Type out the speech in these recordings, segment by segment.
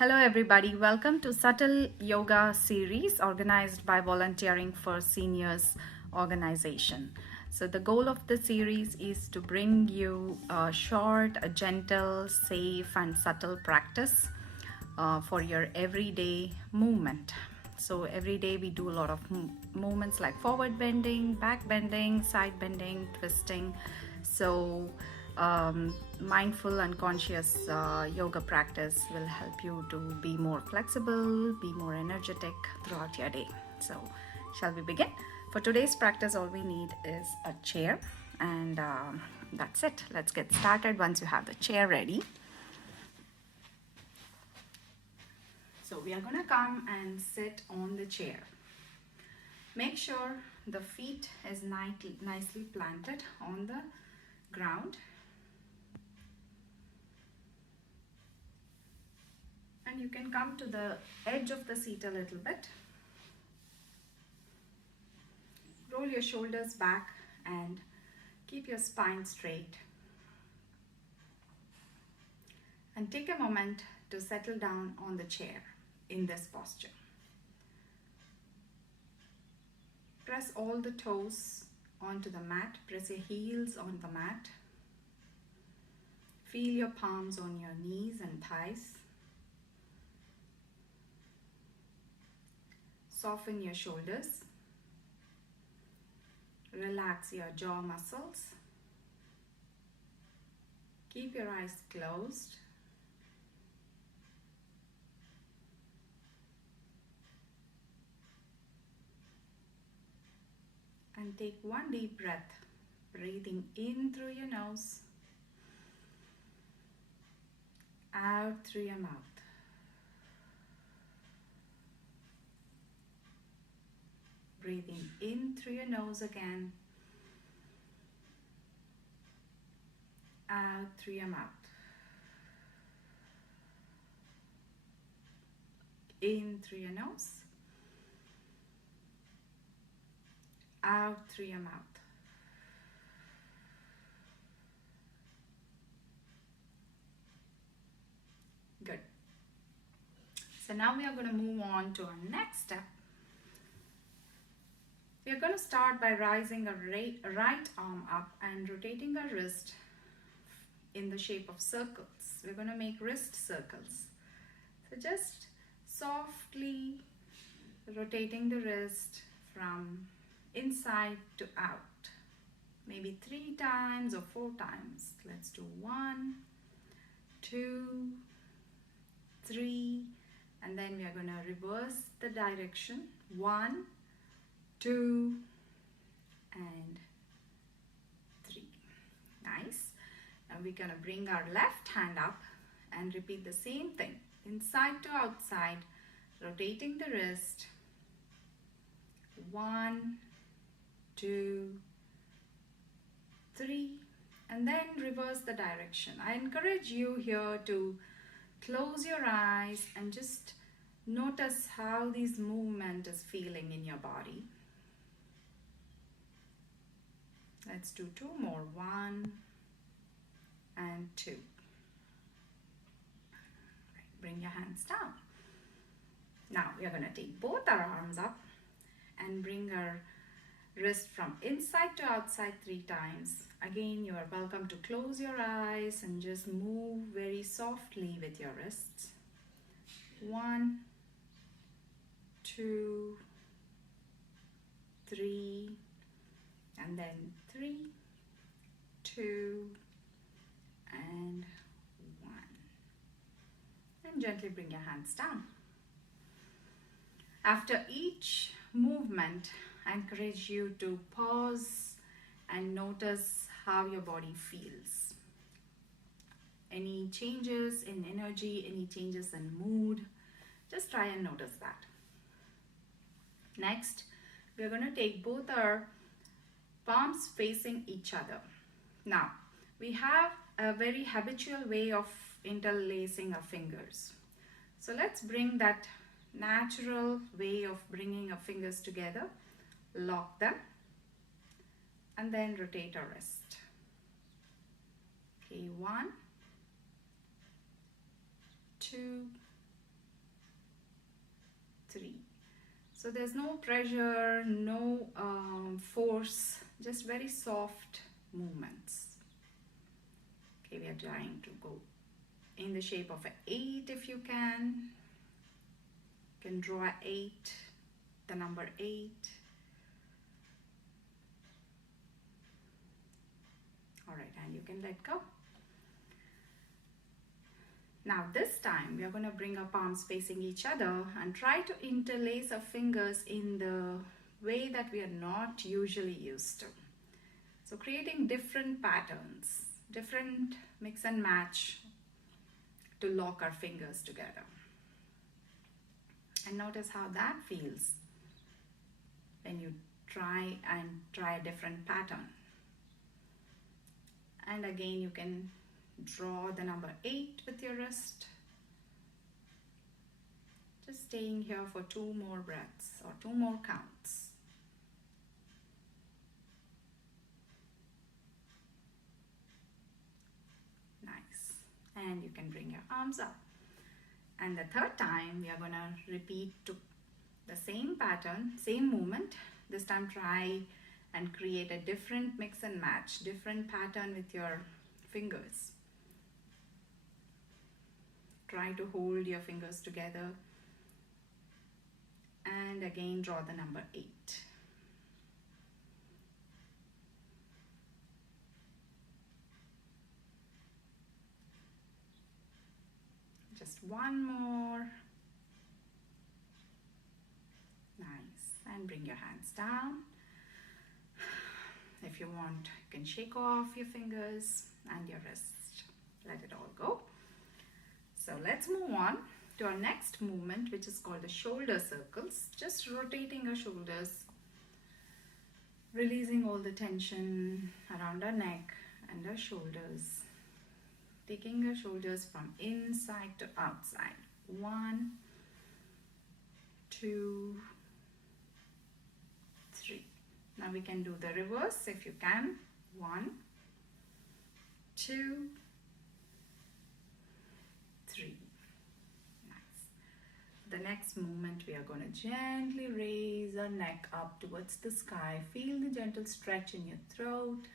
Hello everybody, welcome to Subtle Yoga series organized by Volunteering for Seniors organization. So the goal of the series is to bring you a short, a gentle, safe and subtle practice for your everyday movement. So every day we do a lot of movements like forward bending, back bending, side bending, twisting. So mindful and conscious yoga practice will help you to be more flexible, be more energetic throughout your day. So shall we begin? For today's practice, all we need is a chair, and that's it. Let's get started once you have the chair ready. So we are going to come and sit on the chair. Make sure the feet is nicely planted on the ground. And you can come to the edge of the seat a little bit. Roll your shoulders back and keep your spine straight. And take a moment to settle down on the chair in this posture. Press all the toes onto the mat. Press your heels on the mat. Feel your palms on your knees and thighs. Soften your shoulders. Relax your jaw muscles. Keep your eyes closed. And take one deep breath, breathing in through your nose, out through your mouth. Breathing in through your nose again, out through your mouth. In through your nose, out through your mouth. Good. So now we are going to move on to our next step. We are going to start by rising a right arm up and rotating our wrist in the shape of circles. We're going to make wrist circles. So just softly rotating the wrist from inside to out. Maybe 3 times or 4 times. Let's do 1, 2, 3, and then we are going to reverse the direction. 1, 2 and 3. Nice. Now we're going to bring our left hand up and repeat the same thing. Inside to outside, rotating the wrist. 1, 2, 3, and then reverse the direction. I encourage you here to close your eyes and just notice how this movement is feeling in your body. Let's do 2 more. 1 and 2. Bring your hands down. Now we are going to take both our arms up and bring our wrist from inside to outside 3 times. Again, you are welcome to close your eyes and just move very softly with your wrists. 1, 2, 3, and then 3, 2, and 1. And gently bring your hands down. After each movement, I encourage you to pause and notice how your body feels. Any changes in energy, any changes in mood, just try and notice that. Next, we are going to take both our palms facing each other. Now, we have a very habitual way of interlacing our fingers. So let's bring that natural way of bringing our fingers together. Lock them and then rotate our wrist. Okay, 1, 2, So there's no pressure, no force, just very soft movements. Okay, we are trying to go in the shape of an 8 if you can. You can draw 8, the number 8. Alright, and you can let go. Now this time we are going to bring our palms facing each other and try to interlace our fingers in the way that we are not usually used to. So creating different patterns, different mix and match to lock our fingers together. And notice how that feels when you try a different pattern. And again, you can draw the number 8 with your wrist. Just staying here for 2 more breaths or 2 more counts. Nice. And you can bring your arms up. And the third time, we are going to repeat to the same pattern, same movement. This time try and create a different mix and match, different pattern with your fingers. Try to hold your fingers together. And again, draw the number 8. Just one more. Nice. And bring your hands down. If you want, you can shake off your fingers and your wrists. Let it all go. So let's move on to our next movement, which is called the shoulder circles. Just rotating our shoulders, releasing all the tension around our neck and our shoulders. Taking our shoulders from inside to outside. 1, 2, 3. Now we can do the reverse if you can. 1, 2, 3. Nice. The next movement, we are going to gently raise our neck up towards the sky. Feel the gentle stretch in your throat.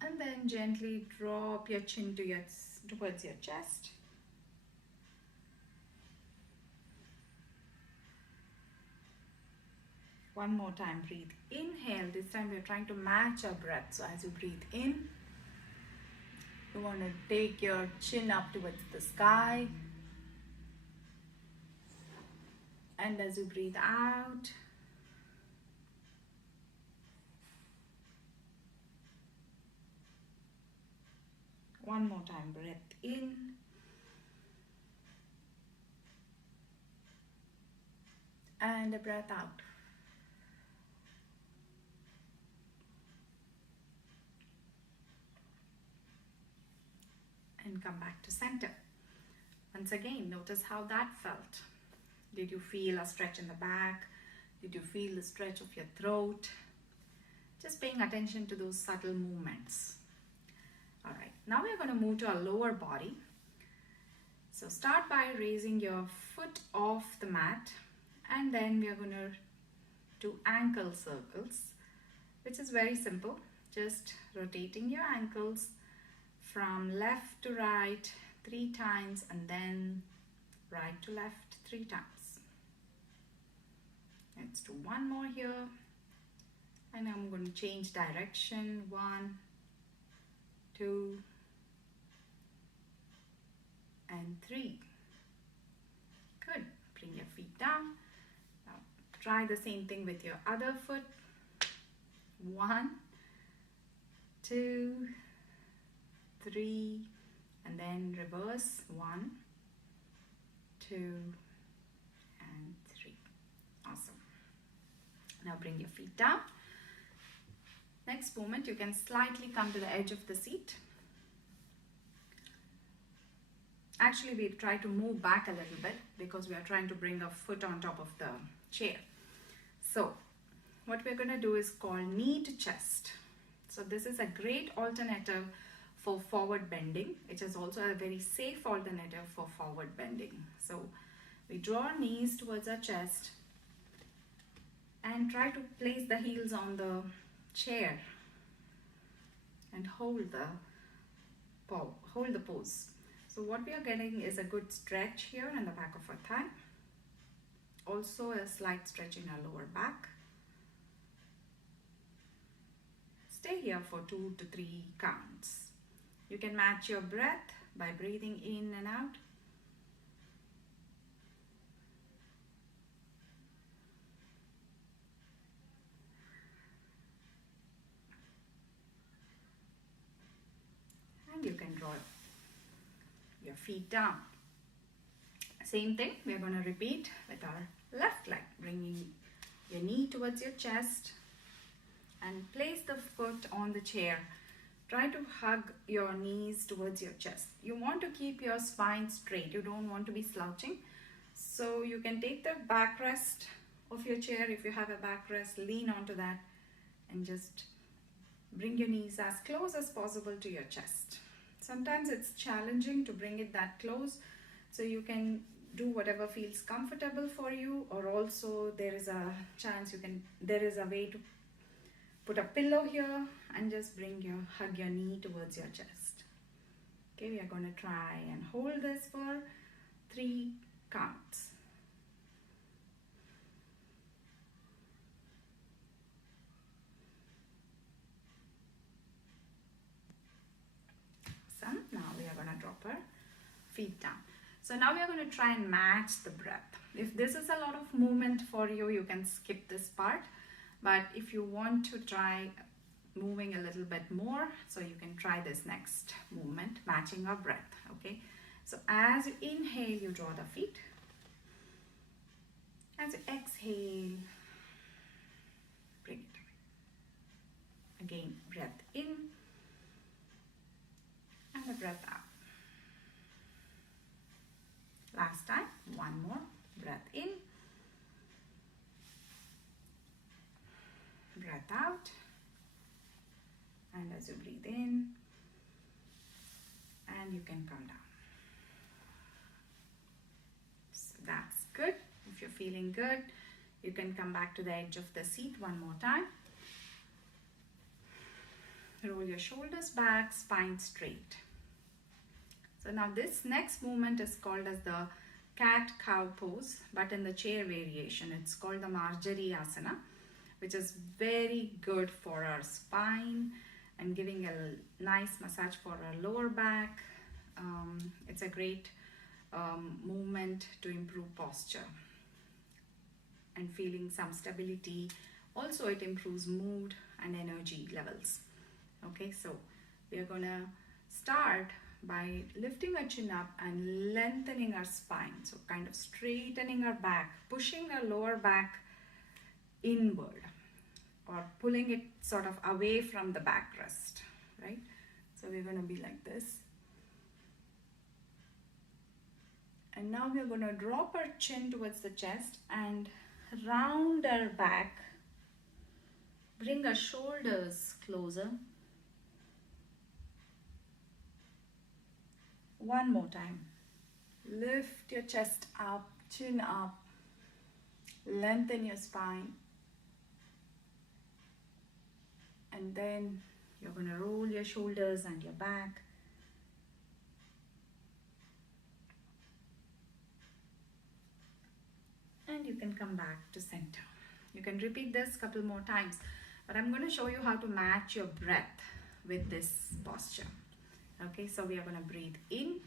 And then gently drop your chin towards your chest. One more time, breathe. Inhale. This time we are trying to match our breath. So as you breathe in, you want to take your chin up towards the sky. And as you breathe out, one more time, breath in. And a breath out. And come back to center. Once again, notice how that felt. Did you feel a stretch in the back? Did you feel the stretch of your throat? Just paying attention to those subtle movements. All right, now we're going to move to our lower body. So start by raising your foot off the mat, and then we are going to do ankle circles, which is very simple. Just rotating your ankles from left to right 3 times, and then right to left 3 times. Let's do one more here, and I'm going to change direction. 1, 2, and 3. Good. Bring your feet down. Now try the same thing with your other foot. 1, 2, 3, and then reverse. 1, 2, and 3. Awesome. Now bring your feet down. Next movement, you can slightly come to the edge of the seat. Actually, we try to move back a little bit because we are trying to bring our foot on top of the chair. So what we're going to do is called knee to chest. So this is a great alternative for forward bending. It is also a very safe alternative for forward bending. So we draw our knees towards our chest and try to place the heels on the chair and hold the pose. So what we are getting is a good stretch here in the back of our thigh. Also a slight stretch in our lower back. Stay here for 2 to 3 counts. You can match your breath by breathing in and out. And you can draw your feet down. Same thing we are going to repeat with our left leg, bringing your knee towards your chest and place the foot on the chair. Try to hug your knees towards your chest. You want to keep your spine straight. You don't want to be slouching. So you can take the backrest of your chair. If you have a backrest, lean onto that and just bring your knees as close as possible to your chest. Sometimes it's challenging to bring it that close, so you can do whatever feels comfortable for you, or also there is a chance there is a way to put a pillow here and just hug your knee towards your chest. Okay, we are going to try and hold this for 3 counts. Now we are going to drop our feet down. So now we are going to try and match the breath. If this is a lot of movement for you, you can skip this part. But if you want to try moving a little bit more, so you can try this next movement, matching our breath. Okay. So as you inhale, you draw the feet. As you exhale, bring it. Again, breath in. And a breath out. Last time, one more. Breath in. Breath out. And as you breathe in, and you can come down. So that's good. If you're feeling good, you can come back to the edge of the seat one more time. Roll your shoulders back, spine straight. So now this next movement is called as the cat-cow pose, but in the chair variation. It's called the Marjari Asana, which is very good for our spine and giving a nice massage for our lower back. It's a great movement to improve posture and feeling some stability. Also, it improves mood and energy levels. Okay, so we are gonna start by lifting our chin up and lengthening our spine. So kind of straightening our back, pushing our lower back inward, or pulling it sort of away from the backrest, right? So we're going to be like this. And now we're going to drop our chin towards the chest and round our back. Bring our shoulders closer. One more time. Lift your chest up, chin up. Lengthen your spine. And then you're going to roll your shoulders and your back. And you can come back to center. You can repeat this a couple more times, but I'm going to show you how to match your breath with this posture. Okay, so we are going to breathe in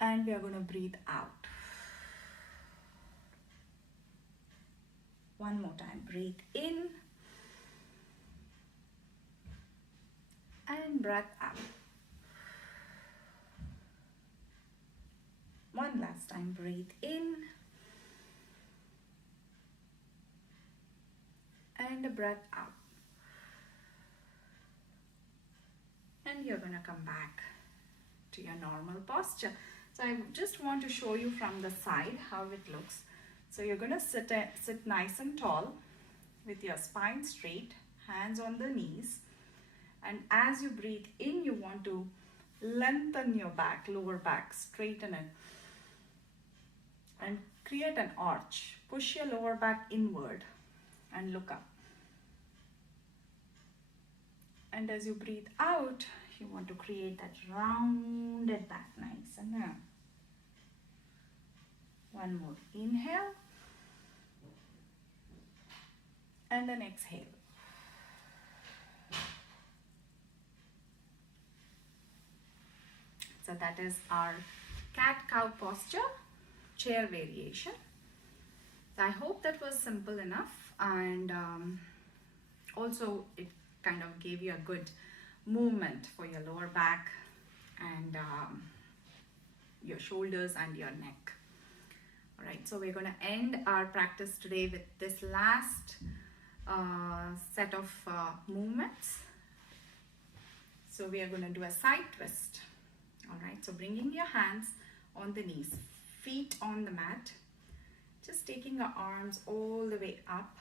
and we are going to breathe out. One more time, breathe in and breath out. One last time, breathe in and a breath out. And you're going to come back to your normal posture. So I just want to show you from the side how it looks. So you're going to sit nice and tall with your spine straight, hands on the knees, And as you breathe in, you want to lengthen your back, lower back, straighten it, and create an arch. Push your lower back inward and look up. And as you breathe out, you want to create that rounded back, nice and now. One more inhale and then exhale. So that is our cat-cow posture, chair variation. I hope that was simple enough, and also it kind of gave you a good movement for your lower back and your shoulders and your neck. All right, so we're going to end our practice today with this last set of movements. So we are going to do a side twist. All right, so bringing your hands on the knees, feet on the mat, just taking your arms all the way up,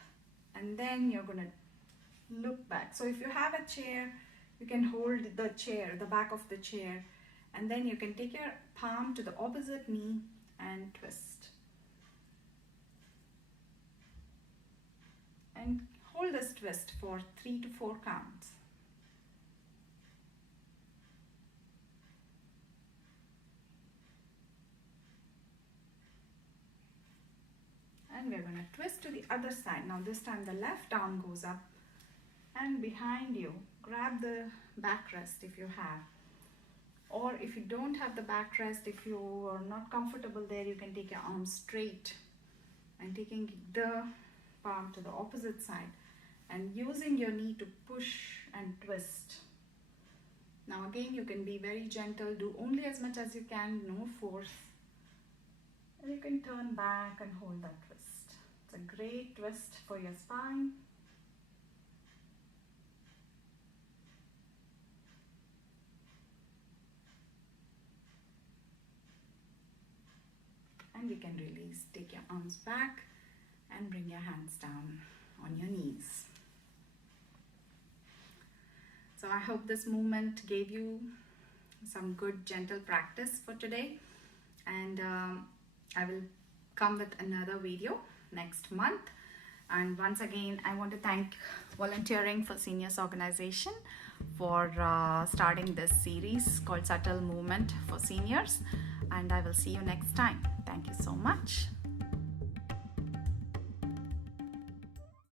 and then you're going to look back. So if you have a chair, you can hold the chair, the back of the chair, and then you can take your palm to the opposite knee and twist. And hold this twist for 3 to 4 counts. And we're going to twist to the other side. Now this time the left arm goes up and behind you. Grab the backrest if you have. Or if you don't have the backrest, if you are not comfortable there, you can take your arms straight and taking the palm to the opposite side and using your knee to push and twist. Now again, you can be very gentle, do only as much as you can, no force. And you can turn back and hold that twist. It's a great twist for your spine. And you can release, take your arms back and bring your hands down on your knees. So I hope this movement gave you some good gentle practice for today, and I will come with another video next month. And once again, I want to thank Volunteering for Seniors organization for starting this series called Subtle Movement for Seniors, and I will see you next time. Thank you so much.